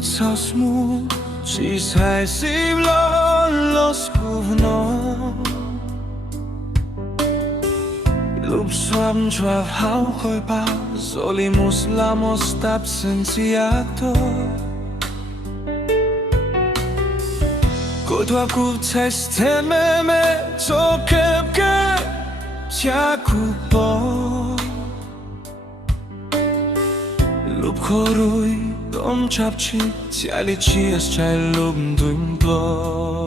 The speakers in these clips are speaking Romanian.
cały mu dzisiaj zimno los gówno lub słabym czław hał chojba zolimus lamos absenciato Kutwa kucaj stememe co kepke ciakupo lub choruj dom czapci ciali ci jeszcze lub dumbo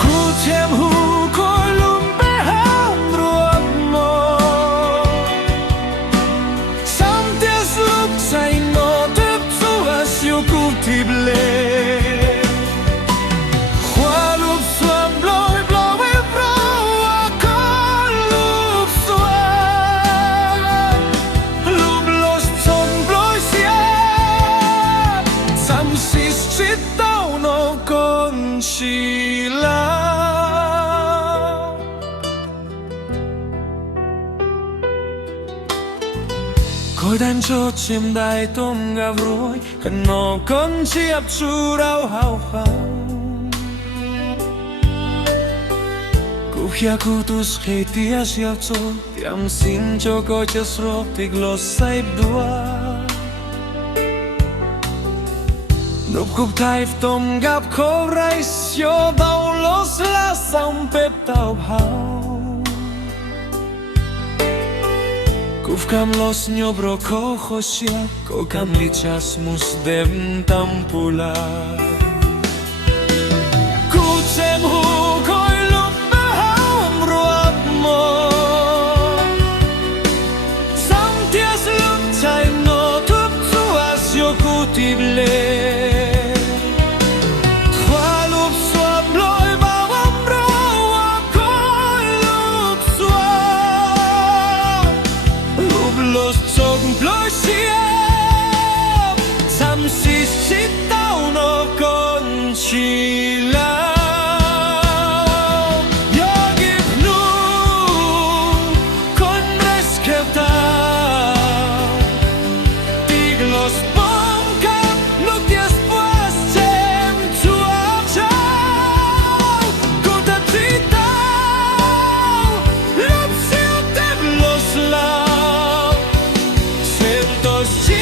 Kutem hu kolum beham ruamo Sam des lub sai no te psuas yu kutible Koi dan cho chim dai tom gavroi Kano kon chi ap churau hau hau Kuhia kutus kheti asia cho Tiam sin cho ko ches rop tig los saib dua Nup kup taif tom gap ko rais Yo dau los la sam pep tau hau Kufkam los niobro ko sia ko kam lichas mus dem tampula Kutem hu koi lup beham ruap mo Sam tias lup tai no tup tuas yo kutible Los zogen bloisia Sam si sit down o conchila Yo give nu con rescata Dig los bonca no dias pues tem tu acha Conta tita Lop si te los la She